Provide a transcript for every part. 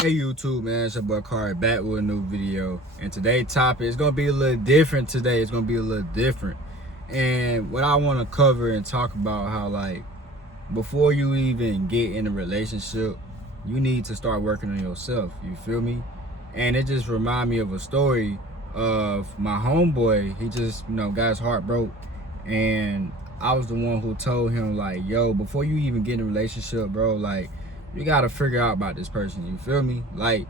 Hey YouTube, man, it's your boy Kari back with a new video. And today's topic is gonna be a little different today. It's gonna be a little different. And what I wanna cover and talk about how, like, before you even get in a relationship, you need to start working on yourself. You feel me? And it just remind me of a story of my homeboy. He just, got his heart broke. And I was the one who told him, like, yo, before you even get in a relationship, bro, like, you gotta figure out about this person. You feel me? Like,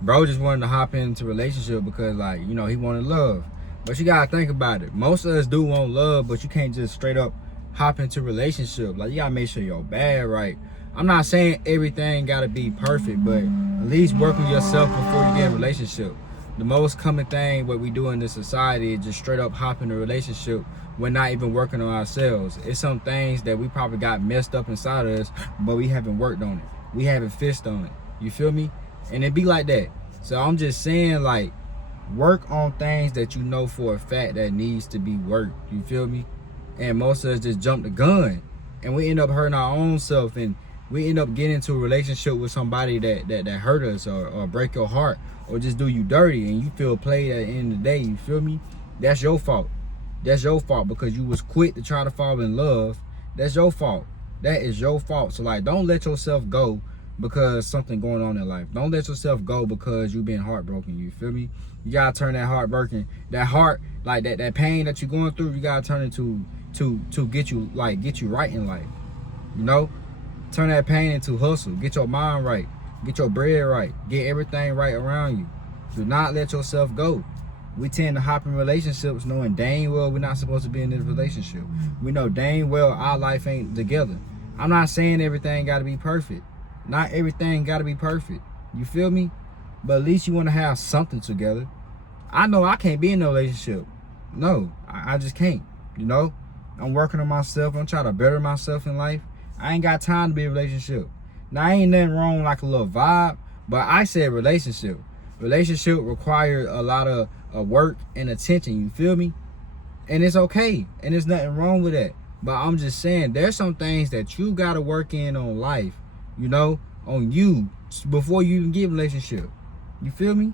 bro just wanted to hop into a relationship because, like, he wanted love. But you gotta think about it. Most of us do want love, but you can't just straight up hop into a relationship. Like, you gotta make sure your bag right. I'm not saying everything gotta be perfect, but at least work on yourself before you get in a relationship. The most common thing what we do in this society is just straight up hop in a relationship. We're not even working on ourselves. It's some things that we probably got messed up inside of us, but we haven't worked on it. We haven't fished on it. You feel me? And it be like that. So I'm just saying, like, work on things that you know for a fact that needs to be worked. You feel me? And most of us just jump the gun, and we end up hurting our own self, and we end up getting into a relationship with somebody that hurt us or break your heart or just do you dirty, and you feel played at the end of the day. You feel me? That's your fault. That's your fault because you was quick to try to fall in love. That's your fault. That is your fault. So, like, don't let yourself go because something going on in life. Don't let yourself go because you've been heartbroken. You feel me? You gotta turn that heartbroken, that heart, like that pain that you're going through, you gotta turn it to get you right in life. Turn that pain into hustle. Get your mind right. Get your bread right. Get everything right around you. Do not let yourself go. We tend to hop in relationships knowing dang well we're not supposed to be in this relationship. We know dang well our life ain't together. I'm not saying everything got to be perfect. Not everything got to be perfect. You feel me? But at least you want to have something together. I know I can't be in a relationship. No, I just can't. I'm working on myself. I'm trying to better myself in life. I ain't got time to be in a relationship. Now, ain't nothing wrong like a little vibe, but I said relationship. Relationship requires a lot of work and attention, you feel me? And it's okay, and there's nothing wrong with that. But I'm just saying, there's some things that you gotta work in on life, on you, before you even get a relationship. You feel me?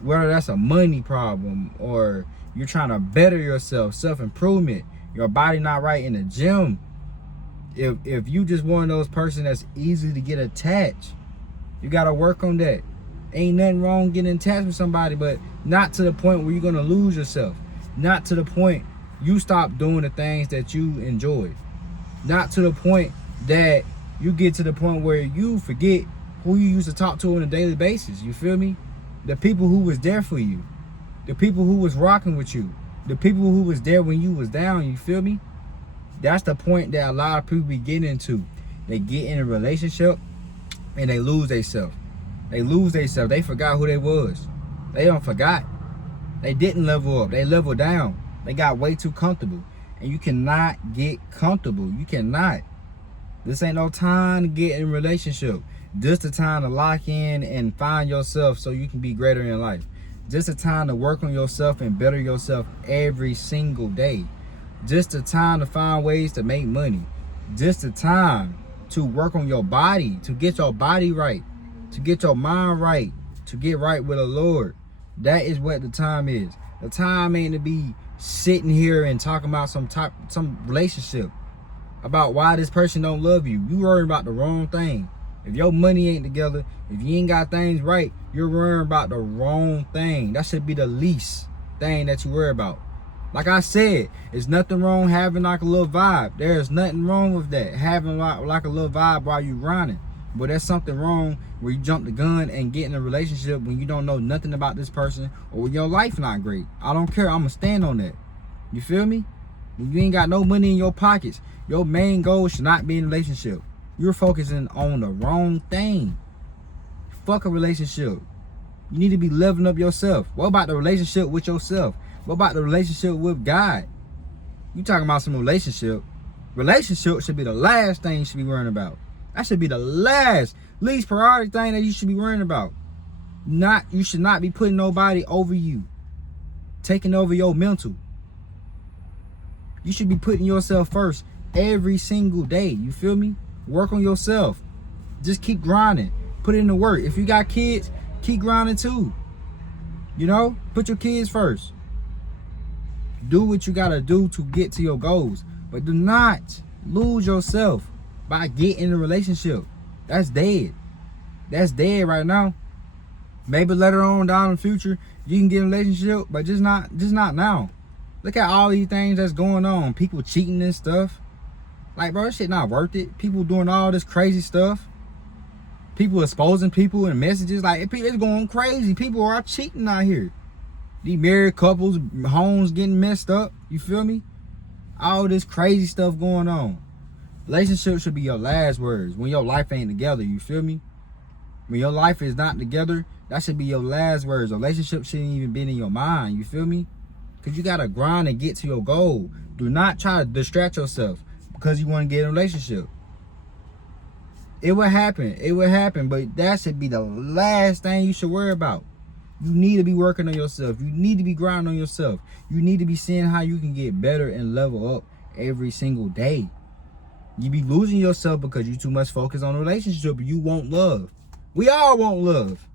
Whether that's a money problem or you're trying to better yourself, self-improvement, your body not right in the gym. If you just one of those person that's easy to get attached, you gotta work on that. Ain't nothing wrong getting attached with somebody, but not to the point where you're gonna lose yourself. Not to the point you stop doing the things that you enjoy. Not to the point that you get to the point where you forget who you used to talk to on a daily basis. You feel me? The people who was there for you. The people who was rocking with you. The people who was there when you was down. You feel me? That's the point that a lot of people be getting into. They get in a relationship and they lose themselves. They lose themselves. They forgot who they was. They don't forgot. They didn't level up. They leveled down. They got way too comfortable. And you cannot get comfortable. You cannot. This ain't no time to get in a relationship. This the time to lock in and find yourself so you can be greater in life. Just the time to work on yourself and better yourself every single day. Just the time to find ways to make money. Just the time to work on your body, to get your body right, to get your mind right, to get right with the Lord. That is what the time is. The time ain't to be sitting here and talking about some relationship, about why this person don't love you. You worrying about the wrong thing. If your money ain't together, if you ain't got things right, you're worrying about the wrong thing. That should be the least thing that you worry about. Like I said, there's nothing wrong having like a little vibe. There's nothing wrong with that. Having like a little vibe while you grinding. But there's something wrong where you jump the gun and get in a relationship when you don't know nothing about this person or when your life not great. I don't care. I'm going to stand on that. You feel me? When you ain't got no money in your pockets, your main goal should not be in a relationship. You're focusing on the wrong thing. Fuck a relationship. You need to be leveling up yourself. What about the relationship with yourself? What about the relationship with God? You talking about some relationship. Relationship should be the last thing you should be worrying about. That should be the least priority thing that you should be worrying about. You should not be putting nobody over you. Taking over your mental. You should be putting yourself first every single day. You feel me? Work on yourself. Just keep grinding. Put in the work. If you got kids, keep grinding too. You know, put your kids first. Do what you gotta do to get to your goals. But do not lose yourself by getting in a relationship. That's dead. That's dead right now. Maybe later on down in the future you can get in a relationship, but just not now. Look at all these things that's going on. People cheating and stuff. Like, bro, this shit not worth it. People doing all this crazy stuff. People exposing people in messages. Like, it's going crazy. People are cheating out here. These married couples, homes getting messed up. You feel me? All this crazy stuff going on. Relationship should be your last words when your life ain't together. You feel me? When your life is not together, that should be your last words. A relationship shouldn't even be in your mind. You feel me? Because you got to grind and get to your goal. Do not try to distract yourself because you want to get in a relationship. It will happen. It will happen. But that should be the last thing you should worry about. You need to be working on yourself. You need to be grinding on yourself. You need to be seeing how you can get better and level up every single day. You be losing yourself because you too much focus on a relationship. You want love. We all want love.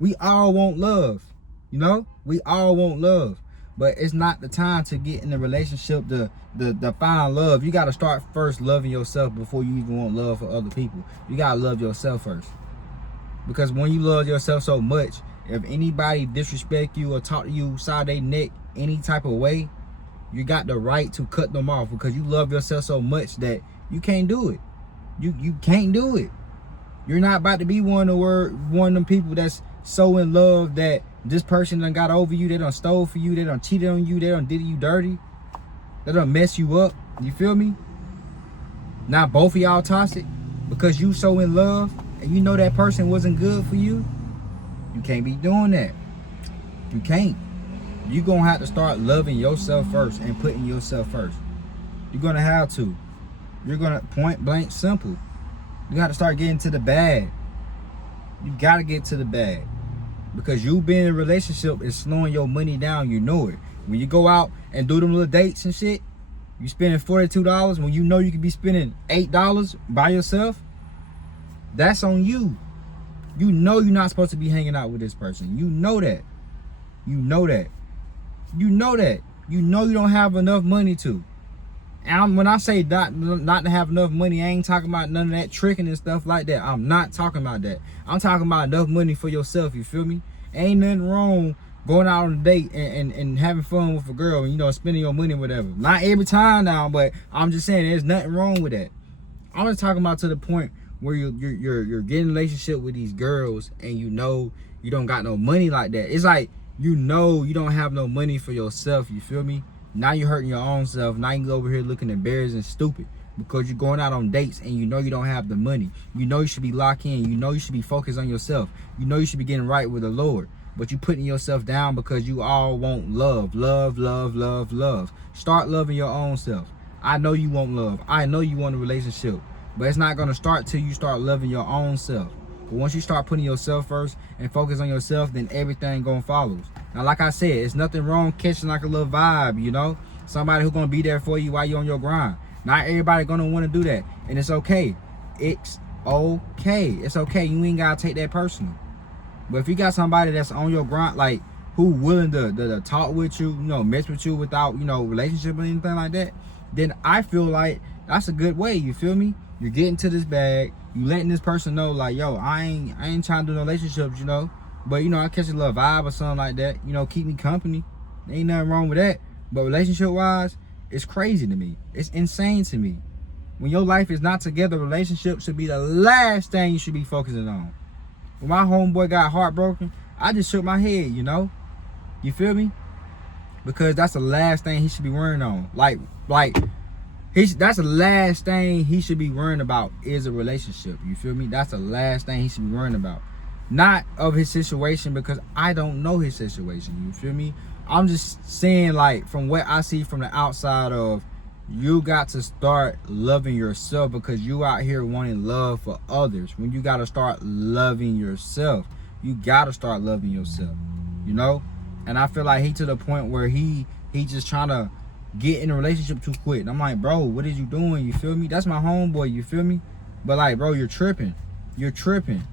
We all want love. You know? We all want love. But it's not the time to get in a relationship to find love. You got to start first loving yourself before you even want love for other people. You got to love yourself first. Because when you love yourself so much, if anybody disrespect you or talk to you side their neck any type of way, you got the right to cut them off because you love yourself so much that you can't do it. You can't do it. You're not about to be one of them people that's so in love that this person done got over you, they done stole for you, they done cheated on you, they done did you dirty, they done mess you up. You feel me? Now both of y'all toxic because you so in love and you know that person wasn't good for you. You can't be doing that. You can't. You're going to have to start loving yourself first and putting yourself first. You're going to have to. You're going to point blank simple. You got to start getting to the bag. You got to get to the bag. Because you being in a relationship is slowing your money down. You know it. When you go out and do them little dates and shit, you spending $42 when you know you could be spending $8 by yourself. That's on you. You know you're not supposed to be hanging out with this person. You know that. You know that. You know that. You know you don't have enough money to. And when I say not to have enough money, I ain't talking about none of that tricking and stuff like that. I'm not talking about that. I'm talking about enough money for yourself, you feel me? Ain't nothing wrong going out on a date and having fun with a girl and, you know, spending your money or whatever. Not every time now, but I'm just saying there's nothing wrong with that. I'm just talking about to the point where you're getting in a relationship with these girls and you know you don't got no money like that. It's like, you know you don't have no money for yourself, you feel me? Now you're hurting your own self. Now you over here looking embarrassed and stupid because you're going out on dates and you know you don't have the money. You know you should be locked in. You know you should be focused on yourself. You know you should be getting right with the Lord. But you putting yourself down because you all want love. Love, love, love, love. Start loving your own self. I know you want love. I know you want a relationship. But it's not going to start till you start loving your own self. But once you start putting yourself first and focus on yourself, then everything gonna follow. Now, like I said, it's nothing wrong catching like a little vibe, you know? Somebody who's gonna be there for you while you're on your grind. Not everybody gonna wanna do that. And it's okay. It's okay. It's okay. You ain't gotta take that personal. But if you got somebody that's on your grind, like, who willing to talk with you, you know, mess with you without, you know, relationship or anything like that, then I feel like that's a good way, you feel me? You're getting to this bag. You letting this person know, like, yo, I ain't trying to do no relationships, you know. But, you know, I catch a little vibe or something like that. You know, keep me company. There ain't nothing wrong with that. But relationship-wise, it's crazy to me. It's insane to me. When your life is not together, relationship should be the last thing you should be focusing on. When my homeboy got heartbroken, I just shook my head, you know. You feel me? Because that's the last thing he should be worrying on. That's the last thing he should be worrying about is a relationship. You feel me? That's the last thing he should be worrying about. Not of his situation, because I don't know his situation. You feel me? I'm just saying, like, from what I see from the outside of, you got to start loving yourself, because you out here wanting love for others. When you got to start loving yourself, you got to start loving yourself, you know? And I feel like he to the point where he just trying to get in a relationship too quick. And I'm like, bro, what is you doing? You feel me? That's my homeboy, you feel me? But, like, bro, you're tripping. You're tripping.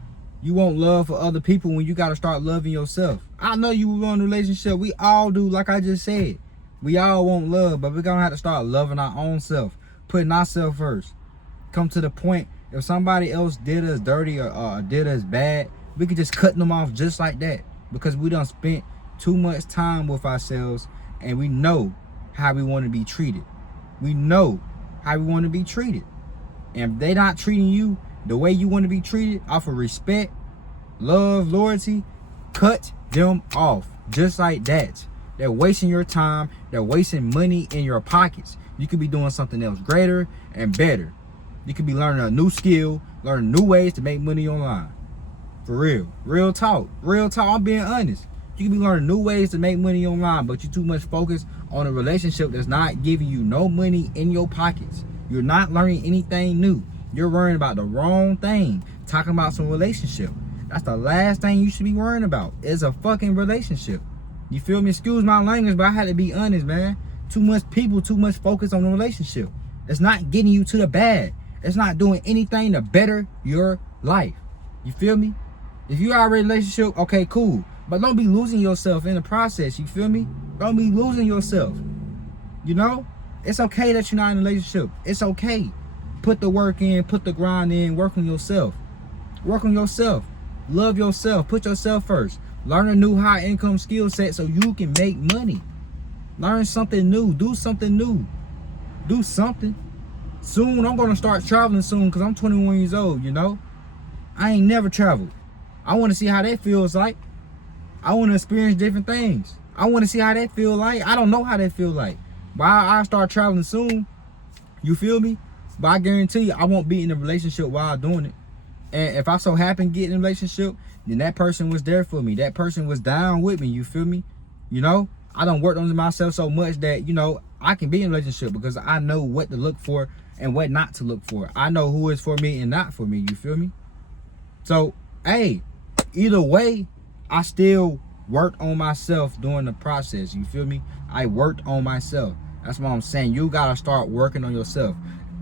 You want love for other people when you gotta start loving yourself. I know you want a relationship. We all do, like I just said. We all want love, but we're gonna have to start loving our own self, putting ourselves first. Come to the point, if somebody else did us dirty or did us bad, we could just cut them off just like that, because we done spent too much time with ourselves and we know how we want to be treated. We know how we want to be treated. And if they not treating you the way you want to be treated, off of respect, love, loyalty, cut them off just like that. They're wasting your time. They're wasting money in your pockets. You could be doing something else greater and better. You could be learning a new skill, learning new ways to make money online. For real. Real talk. Real talk. I'm being honest. You can be learning new ways to make money online, but you're too much focused on a relationship that's not giving you no money in your pockets. You're not learning anything new. You're worrying about the wrong thing. Talking about some relationship. That's the last thing you should be worrying about. Is a fucking relationship. You feel me? Excuse my language, but I had to be honest, man. Too much people, too much focus on the relationship. It's not getting you to the bad. It's not doing anything to better your life. You feel me? If you are in a relationship, okay, cool. But don't be losing yourself in the process. You feel me? Don't be losing yourself. You know? It's okay that you're not in a relationship. It's okay. Put the work in, put the grind in, work on yourself. Work on yourself. Love yourself. Put yourself first. Learn a new high income skill set so you can make money. Learn something new. Do something new. Do something. Soon, I'm going to start traveling soon because I'm 21 years old, you know? I ain't never traveled. I want to see how that feels like. I want to experience different things. I want to see how that feel like. I don't know how that feel like. But I start traveling soon. You feel me? But I guarantee you, I won't be in a relationship while doing it. And if I so happen to get in a relationship, then that person was there for me. That person was down with me. You feel me? You know? I done worked on myself so much that, you know, I can be in a relationship because I know what to look for and what not to look for. I know who is for me and not for me. You feel me? So, hey, either way, I still worked on myself during the process. You feel me? I worked on myself. That's what I'm saying. You gotta start working on yourself.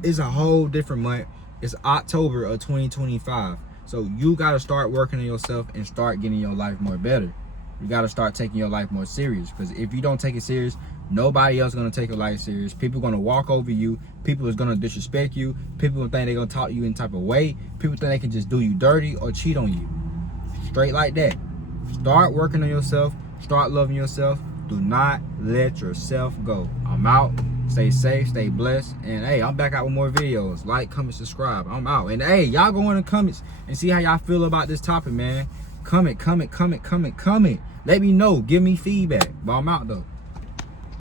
It's a whole different month. It's October of 2025. So you gotta start working on yourself and start getting your life more better. You gotta start taking your life more serious. Because if you don't take it serious, nobody else is gonna take your life serious. People are gonna walk over you. People is gonna disrespect you. People gonna think they're gonna talk to you in type of way. People think they can just do you dirty or cheat on you. Straight like that. Start working on yourself. Start loving yourself. Do not let yourself go. I'm out. Stay safe. Stay blessed. And hey, I'm back out with more videos. Like, comment, subscribe. I'm out. And hey, y'all go in the comments and see how y'all feel about this topic, man. Comment. Let me know. Give me feedback. But I'm out though.